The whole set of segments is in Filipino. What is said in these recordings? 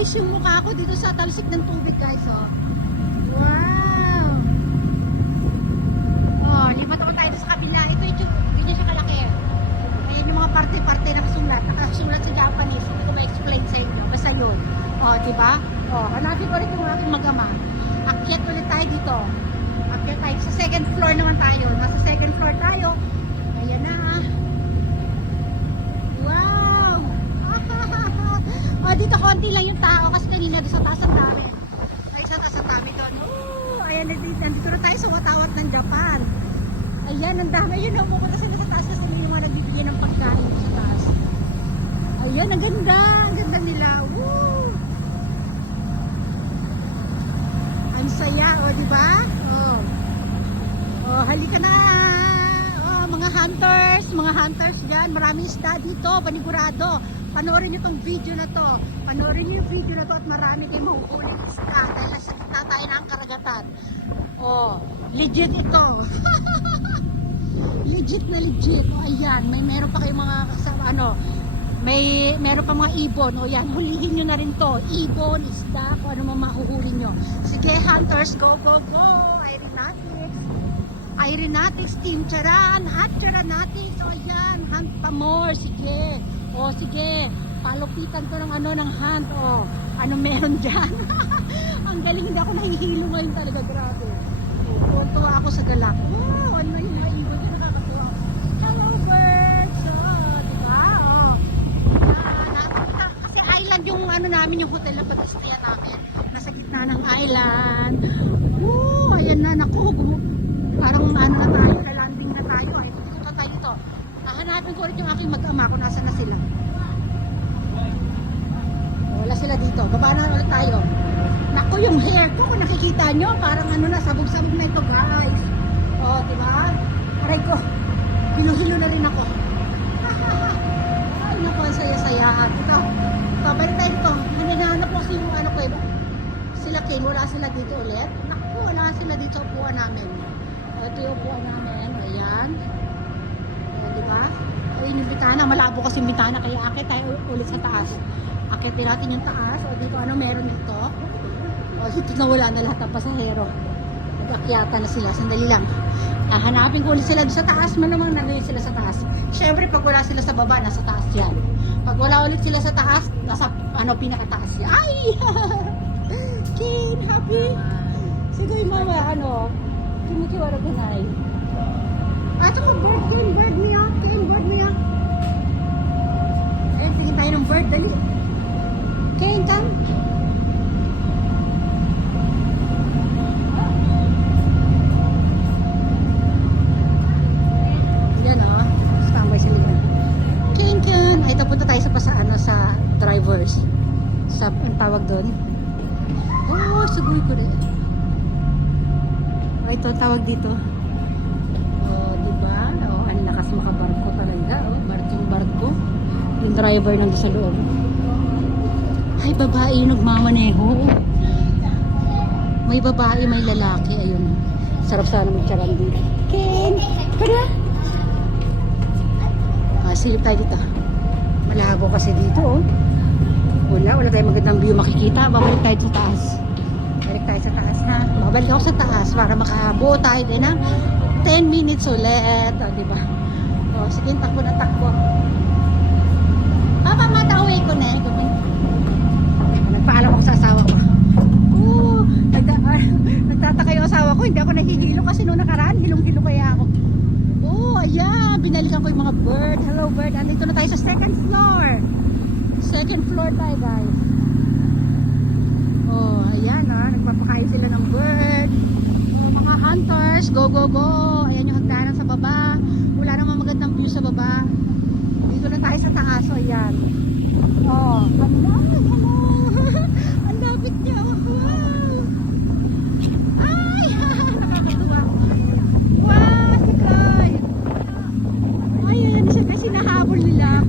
moist yung mukha ko dito sa talsik ng tubig, guys, oh. Wow! Oh, lipat ako tayo sa kabila. Ito yung siya kalaki. Ayan yung mga parte-parte na kasulat. Nakasulat sa Japanese. Hindi ko ma-explain sa inyo. Basta yun. Oh, diba? Oh, hanapin ko rin yung aking mag-ama. Akyat ulit tayo dito. Akyat tayo. Sa second floor naman tayo. Nasa second floor tayo. Ayan na. Wow! Oh, dito konti lang yung tao kasi kanina doon sa taas ang dami. Ay, sa taas ang dami doon. Oh, ayan, nandito na tayo sa watawat ng Japan. Ayan, ang dami. Ayun, pupunta sila sa taas kasi yung mga nagbibigay ng pagkain sa taas. Ayan, ang ganda. Ang ganda nila. Woo! Ang saya, oh, diba? Oh. Oh, halika na. Oh, mga hunters dyan. Maraming isda dito, panigurado. Panoorin nyo tong video na to. Panoorin nyo yung video na to at marami kayong mahuhuli ng isda dahil nasa gitna tayo ng karagatan. Oh, legit ito. Legit na legit. O, ayan, meron pa kayong mga meron pa mga ibon. O yan, hulihin nyo na rin to. Ibon, isda, kung ano mga mahuhuli nyo. Sige, hunters, go, go, go. Irenatics, Team Charan, at Charanatics. O yan, hunt pa more. Sige. O sige, palupitan ko ng ng hunt. O, ano meron dyan? Ang galing, hindi ako nahihilo ngayon talaga, grabe. Tuwa ako sa galak. Wow, ano yung mga ibon dyan, nakakatuwa. Hello birds! Oh, diba? Oh. Kasi island yung namin, yung hotel na pag-istaya namin. Nasa gitna ng island. Woo, ayan na, naku. Parang na tayo, na-landing na tayo. Ay, dito na tayo dito. Hanapin ko ulit yung aking mag-ama kung nasa na sila. Wala sila dito. Baba na ulit tayo. Naku, yung hair ko, kung nakikita nyo, parang sabog-sabog na ito, guys. O, diba? Aray ko. Hilo-hilo na rin ako. Ay, naku, ang saya-saya. Ito, balik tayo dito. Hinahanap ko kasi yung ko, sila King, wala sila dito ulit. Naku, wala sila dito sa upuan namin. Ito yung upuan namin. Ayan. Diba? Ayun yung bitana, malabo kasi yung bitana, kaya akit tayo ulit sa taas. Akit natin yung taas. O dito, meron dito? O dito na wala na lahat ng pasahero. Nag-akyata na sila, sandali lang. Hanapin ko ulit sila sa taas, malamang nandun sila sa taas. Siyempre pag wala sila sa baba, nasa taas yan. Pag wala ulit sila sa taas, nasa pinakataas yan. Ay! Kin, happy? Sige yung mama, kimikiwara ganay. Ito ko, bird niya. Bird niya. Ayun, tingin tayo ng bird, dali. Kane, come. Yan, oh. Standby sa liwan. Kane. Ay, ito, punta tayo sa drivers. Ang tawag doon. Oh, subuhi ko rin. Ay, ito, tawag dito. Lakas makabarko talaga, barko. Yung driver nandun sa loob. Ay, babae yung nagmamaneho. May babae, may lalaki. Ayun. Sarap sana mag-charan dito. Ken! Tara! Silip tayo dito. Malabo kasi dito, oh. Wala tayong magandang view makikita. Babalik tayo sa taas. Balik tayo sa taas, ha? Babalik ako sa taas para makabuo tayo din, ha? 10 minutes ulit. O, diba? O, sige, takbo na takbo. Papa, mataway ko na. Nagpaalam ako sa asawa ko. Nagtataka yung asawa ko. Hindi ako nahihilo kasi nung nakaraan, hilong-hilo kaya ako. Ayan. Binalikan ko yung mga bird. Hello, bird. Andito na tayo sa second floor. Second floor tayo, guys. Ayan, nagpapakain sila ng bird. Mga hunters, go, go, go. Ayan yung hagdanan sa baba. Wala namang magandang view sa baba. Dito na tayo sa taas. Ayan. Ang lapit niya. Wow. Ay, nakakatuwa. Wow, sikay. Ay, ayan siya kasi nahabol nila.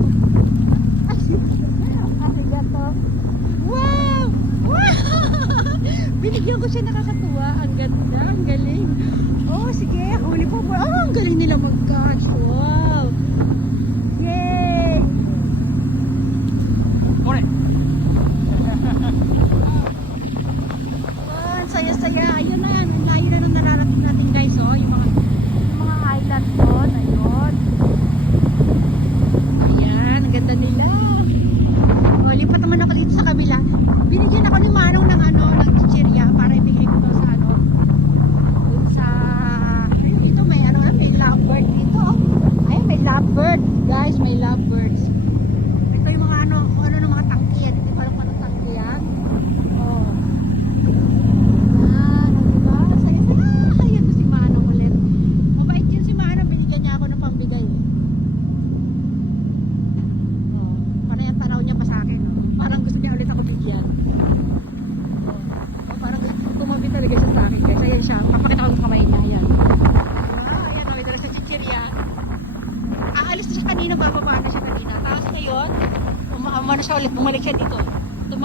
Ay, gato. Wow. Binigyan ko siya, nakakatuwa. Ang ganda, ang galing. Sige, huli po. Ang galing nila mag-catch. Wow. Yay!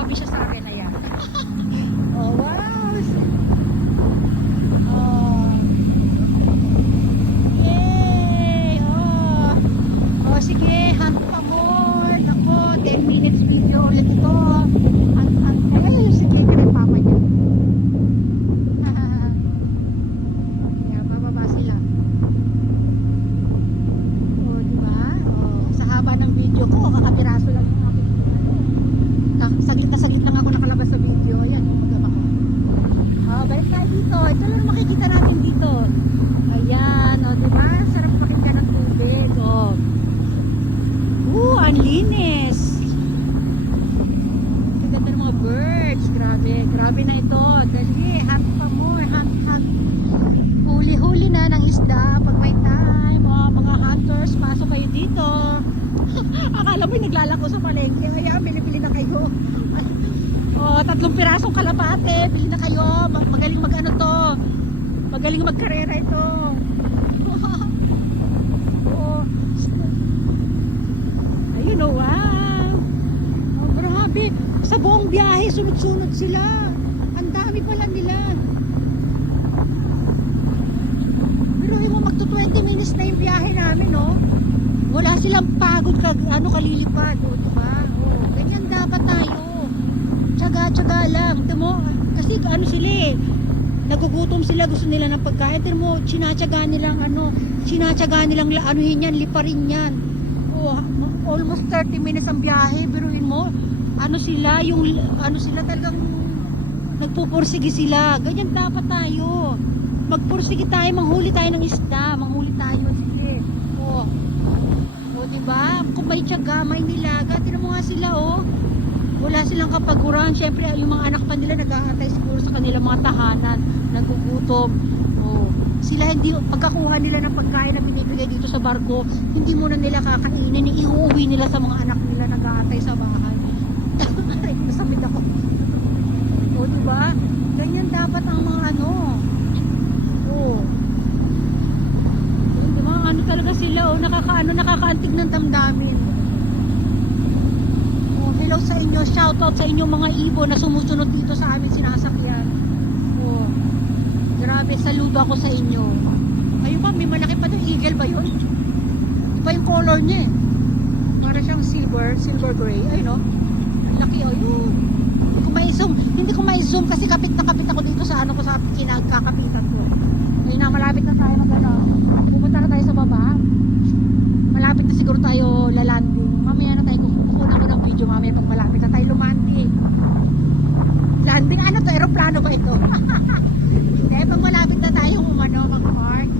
nagsabi siya sa akin, ayan. Oh, wow. Oh. Yay! Oh. Oh, sige, hunt pa more. Ako, 10 minutes video ulit ito. Ay, sige, kaya papa niya. Kaya, bababa sila. Oh, diba? Oh, sa haba ng video ko, kakapiraso lang yung aking saglit na saglit lang ako nakalabas sa video. Ayan, magama ko. Oh, balik tayo dito. Ito lang makikita natin dito. Ayan, oh, diba? Sarap pakinggan ng tubig. Oh. Ang linis. Ang ganda ng mga birds. Grabe, grabe na ito. Dali, hunt pa more, hunt. Huli-huli na ng isda pag may time. Oh, mga hunters, pasok kayo dito. Akala mo yung naglalako sa palengke. Ayan, bili-bili na kayo. Oh, 3 pirasong kalapate. Bili na kayo. Magaling mag-ano to. Magaling magkarera ito. Oh. Ayun, oh, wow. Oh, grabe. Sa buong biyahe, sunod-sunod sila. Ang dami pala nila. Pero yung magto 20 minutes na yung biyahe namin, oh. Wala silang pagod kalilipad, oh, diba? Oh, ganyan dapat tayo. Tsaga-tsaga lang. Ito mo, kasi ano sila eh. Nagugutom sila, gusto nila ng pagkain. Ito mo, sinatsaga nilang anuhin yan, liparin yan. Oh, almost 30 minutes ang biyahe. Biruin mo, ano sila talagang nagpupursige sila. Ganyan dapat tayo. Magpursige tayo, manghuli tayo ng isda. Manghuli tayo, sige. Oh. O, diba? Kung may tiyaga, may nilaga. Tignan mo nga sila, oh. Wala silang kapaguran. Siyempre, yung mga anak pa nila nag-aantay siguro sa kanilang mga tahanan. Nagugutom. Oh. Sila hindi, pagkakuha nila ng pagkain na binibigay dito sa barko, hindi muna nila kakainin. Iuuwi nila sa mga anak nila nag-aantay sa bahay. Aray, masamid ako. O, diba? Ganyan dapat ang mga ano. Oh. Diba? Ano talaga sila, oh. Nakakaantig ng damdamin. Oh, hello sa inyo. Shoutout sa inyong mga ibon na sumusunod dito sa amin sinasakyan. Oh. Grabe, saludo ako sa inyo. Ayun pa, may malaki pa doon. Eagle ba yun? Iba yung color niya eh. Para siyang silver gray. Ayun, no? Laki, oh. Yun. Hindi ko ma-zoom kasi kapit na kapit ako dito sa ano ko sa kinagkakapitan ko. Ayun na, malapit na tayo pupunta na tayo sa baba. Malapit na siguro tayo lalanding. Mamaya na tayo kukunan ko ng video mamaya pag malapit na tayo lumanding. Landing, ano to? Aeroplano ba ito? Eh, pag malapit na tayo mag-park.